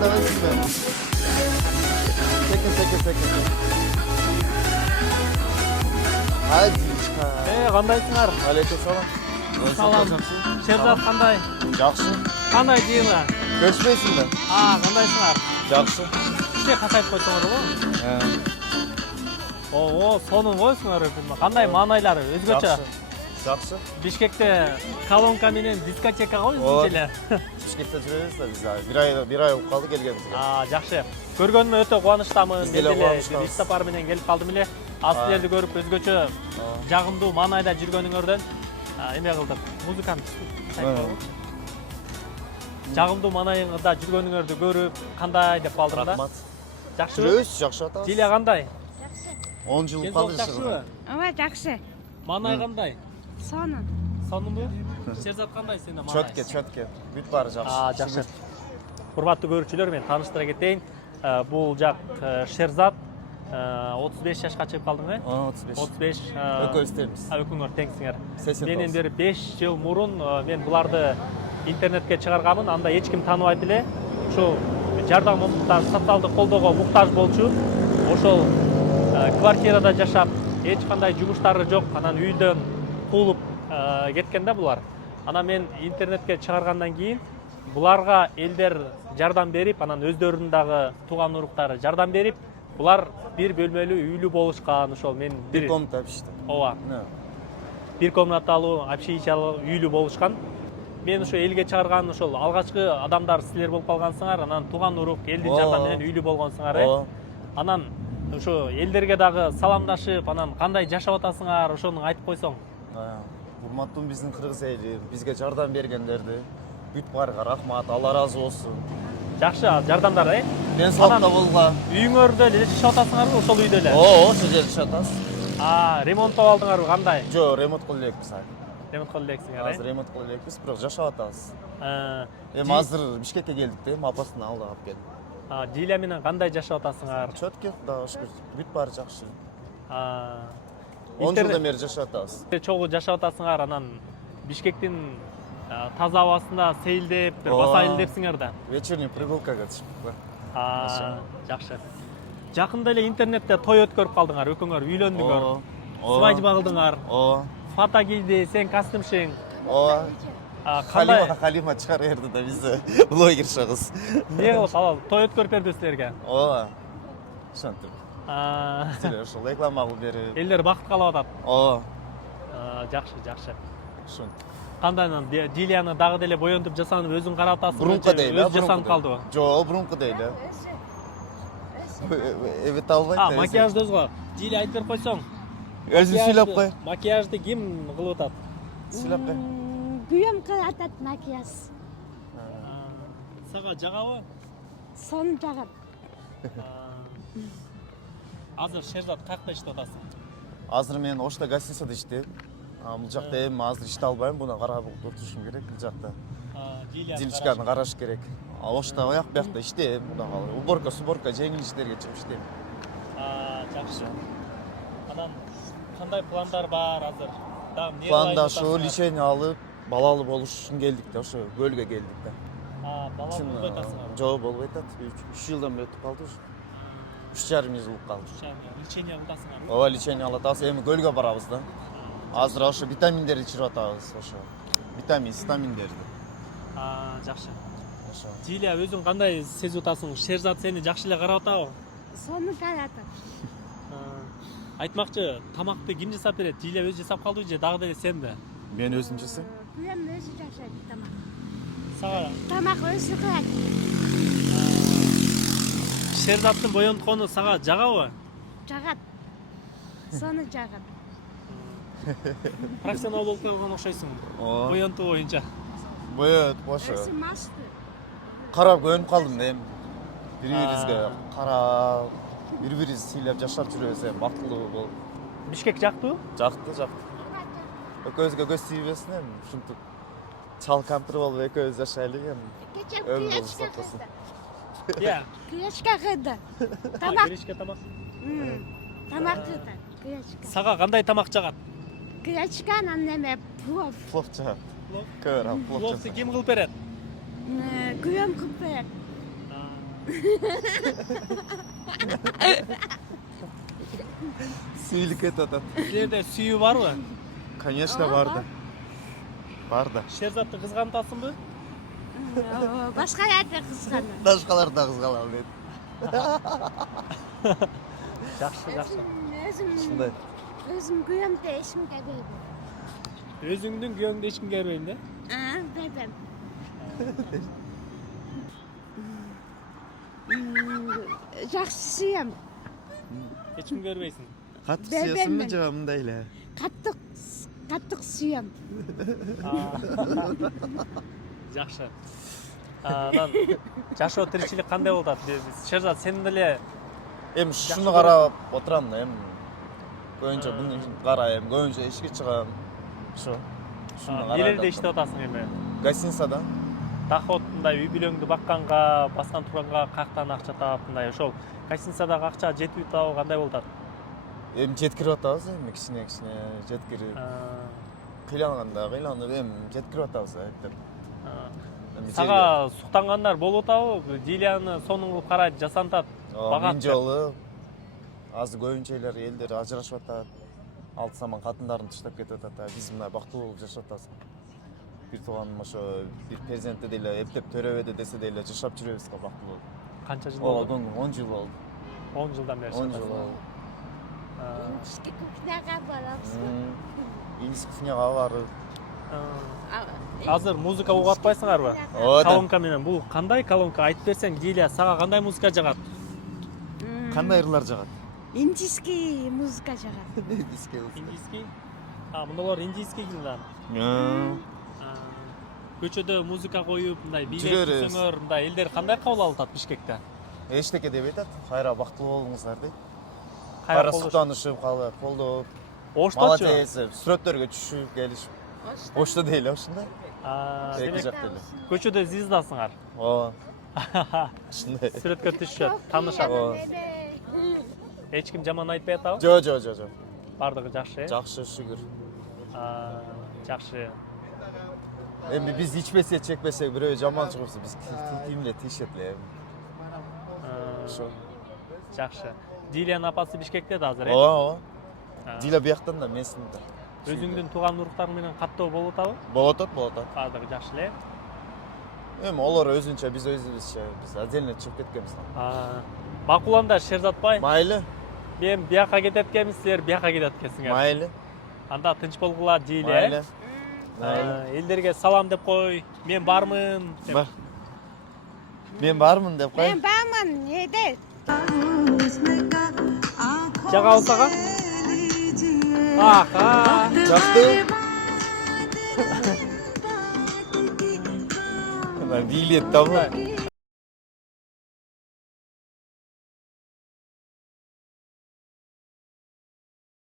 Давай. Секин. Адичка. Кандайсыңар? Алейкум салам. Салам. Шерзат кандай? Жакшы. Кандай жыйыны? Көрүшпөйсүңбү? Кандайсыңар? Жакшы. Киче касайып койсоңорбу? Сонун койсуңар. Кандай маанайлары өзгөчө? Жакшы. Бишкекте колонка менен дискотека го өзүнчө эле. Бишкекте жүрөбүз да биз. Бир ай болуп калды келгенибизге. Жакшы. Көргөнүмө өтө кубанычтамын. Биз деле кубанычтабыз. Иш сапар менен келип калдым эле. Силерди көрүп өзгөчө жагымдуу маанайда жүргөнүңөрдөн эме кылдык. Музыканы жагымдуу маанайыңызда жүргөнүңөрдү көрүп, кандай деп калдым да. Рахмат. Жакшыбы? Жүрөбүз, жакшы атабыз. Жилия кандай? 10 жыл калды жакшыбы? Ооба, жакшы. Маанай кандай? Сонун. Сонунбу? Шерзат кандай сенде маанай? Чөткө. Бүт баары жакшы. Жакшы. Урматтуу көрүүчүлөр, мен тааныштыра кетейин. Бул жак Шерзат 35 жашка чыгып калдың, 35. Экөөбүз теңбиз. Экөөңөр теңсиңер. 89. Менен бери 5 жыл мурун мен буларды интернетке чыгарганмын. Анда эч ким тааныбайт эле. Ушул жардамдык социалдык колдоого муктаж болчу. Ошол квартирада жашап, эч кандай жумуштары жок, анан үйдөн куулуп кеткен да булар. Анан мен интернетке чыгаргандан кийин буларга элдер жардам берип, анан өздөрүнүн дагы тууган уруктары жардам берип, булар бир бөлмөлүү үйлүү болушкан. Ошол мен Бир комната общежитие. Ооба. Бир комнаталуу общежитиялуу үйлүү болушкан. Мен ошо элге чыгарган ошол алгачкы адамдар силер болуп калгансыңар, анан тууган урук элдин жардамы менен үйлүү болгонсуңар. Анан ошо элдерге дагы саламдашып, анан кандай жашап атасыңар, ошону айтып койсоң. Урматтуу биздин кыргыз эли, бизге жардам бергендерди бүт баарга рахмат, Алла ыраазы болсун. Жакшы жардамдар, Ден соолукта болгула. Үйүңөрдө эле жашап атасыңарбы, ошол үйдө эле? Ошол жерде жашап атабыз. Ремонттоп алдыңарбы, кандай? Жок, ремонт кылып элекпиз. Ремонт кылып элексиңер, Азыр ремонт кылып элекпиз, бирок жашап атабыз. Эми азыр Бишкекке келдик да, апасын алып алып келдим. Жилия менен кандай жашап атасыңар? Чөткө, Кудайга шүгүр. Бүт баары жакшы. 10 Интернет жылдан бери жашап атабыз. чогуу жашап атасыңар, анан Бишкектин таза абасында сейилдеп, бир басайын депсиңер да. Вечерний прогулкага чыгып. Жакшы. Жакында эле интернетте той өткөрүп калдыңар, экөөңөр үйлөндүңөр. Свадьба кылдыңар. Фото кийди, сен костюмшиң. Халима чыгарып берди да бизди блогерша кыз. Эмне кылып алал той өткөрүп берди силерге? Ошентип. Силер ошол реклама кылып берип. Элдер бакыт каалап атат. Жакшы. Ошентип. Кандай анан Жилияны дагы деле боентуп жасанып өзүң карап атасың? Бурунку дейли, өзү жасанып калдыбы? Жок, бурунку дейли. Эбет албайт. Макияжды өзгө. Жилия айтып берип койсоң. Өзү сүйлөп кой. Макияжды ким кылып атат? Сүйлөп кой. Күйөөм кылып атат макияж. Сага жагабы? Сонун жагат. Азыр Шерзат каякта иштеп атасың? Азыр мен Ошто гостиницада иштейм. Бул жакта эми азыр иштей албайм, буну карап отурушум керек бул жакта. Диличканы караш керек. Ошто аяк биякта иштейм, уборка, суборка, жеңил иштерге чыгып иштейм. Жакшы. Анан кандай пландар бар азыр? Планда ошо лечение алып, балалуу болуш үчүн келдик да, ошо бөлгө келдик да. Балалуу болбой атасыңар? Жок, болбой атат. 3 жылдан бери өтүп калды уже. 3,5 жыл болуп калды. Лечение кыласыңар? Ооба, лечение алып атабыз. Эми көлгө барабыз да. Азыр ошо витаминдерди ичирип атабыз, ошо. Витамин, стаминдерди. Жакшы. Ошо. Жилия өзүң кандай сезип атасың? Шерзат сени жакшы эле карап атабы? Сонун карап атат. Айтмакчы, тамакты ким жасап берет? Жилия өзү жасап калдыбы же дагы деле сенби? Мен өзүм жасайм. Күйөөм өзү жашайт тамак. Сага Тамак өзү кылат. Шерзаттын боенткону сага жагабы? Жагат. Сонун жагат. Профессионал болуп калган окшойсуң. Боентуу боюнча. Ошо. Өзү масты. Карап көнүп калдым да эми. Бири-бирибизге карап, бири-бирибизди сыйлап жашап жүрөбүз, эми бактылуу болуп. Бишкек жактыбы? Жакты. Экөөбүзгө көз тийбесин эми, ушинтип чал кампир болуп экөөбүз жашайлы эми. Кече Өмүр күйөчкө болуп кылды. сактасын. Күйөчкө кылды. Тамак. Күйөчкө тамак. Тамак кылды. Күйөчкө. Сага кандай тамак жагат? Күйөчкө анан эме плов. Плов жагат. Көөр плов Пловду ким кылып берет? Күйөөм кылып берет. Сүйілік етіп Силерде сүйүү барбы? Конечно, бар да. Бар да. Шерзатты кызгантасыңбы? Башка жерде кызганам. Башкалар да кызгалам дейт. Жакшы, жакшы. Ушундай. Өзүм күйөмдү эчимге бербейм. Өзүңдүн күйөөңдү эч кимге бербейм да? Бербейм. Жакшы сүйөм. Эч кимге бербейсиң. Катык Бербейм сүйөсүңбү мен. же мындай эле? Каттык сүйөм. Жакшы. Анан жашоо тиричилик кандай болот? Шерзат, сен деле Эми шуну карап отурам да, эми көбүнчө буну карайм, көбүнчө ишке чыгам. Ошо. Шуну нелерде иштеп атасың эми? Гостиницада. Доход мындай үй бүлөңдү бакканга, баскан турганга каяктан акча таап мындай ошол гостиницадагы акча жетип атабы, кандай болуп атат? Эми жеткирип атабыз, эми кичине жеткирип. Кыйланганда эми жеткирип атабыз деп. Сага суктангандар болуп атабы? Дилияны сонун кылып карайт, жасантат, багат. Мин жолу азыр көбүнчөлөр элдер ажырашып атат. Алты саман катындарын таштап кетип атат. Биз мына бактылуу болуп жашап атабыз. Бир тууганым ошо бир перзентти деле эптеп төрөбөдү десе деле жашап жүрөбүз го бактылуу. Канча жыл болду? 10 жыл болду. 10 жылдан бери. 10 жыл болду. Ишке кухняга барабыз. Индис кухняга барып. Азыр музыка угуп атпайсыңарбы? Ооба. Колонка менен. Бул кандай колонка? Айтып берсең, Дилия, сага кандай музыка жагат? Кандай ырлар жагат? Индийский музыка жагат. Индийский? Мундалар индийский кылган. Көчөдө музыка коюп, мындай бийлеп Жүрөрүз. жүрсөңөр, мындай элдер кандай кабыл алып атат Бишкекте? Эчтеке деп айтат. Кайра бактылуу болуңуздар дейт. Кайра Кайра колдош- суктанышып, колдоп, Ошточу? молодец, сүрөттөргө түшүп, келишип. Ошто дейли, ошондой. Эки Демек, жак деле. көчөдө звездасыңар. Ооба. Ушундай. Сүрөткө түшүшөт, таанышат. Ооба. Эч ким жаман айтпай атабы? Жо. Бардыгы жакшы, э? Жакшы, шүгүр. Жакшы. Эми биз ичпесек, чекпесек, бирөө жаман чыгып биз тимле тиешет эле. Ошо. Жакшы. Дилиянын апасы Бишкекте да азыр, э? Ооба. Дила бияктан да, менсин да. Өзүңдүн тууган уруктарың менен каттоо болуп атабы? Болот атат. Бардыгы жакшы эле. Эми олар өзүнчө, биз өзүбүзчө, биз отдельно чыгып кеткенбиз. Макуланда Шерзатбай, Майлы, мен бияка кетет экенмин, силер бияка кетет экенсиңер. майлы, Анда тынч болгула, Дилия, майлы. э? Элдерге салам деп кой. Мен бармын. деп. Бар. Мен бармын деп кой. Мен бармын, эде. Жага алсага? Аха. Жакты. Мен бийлет тамы.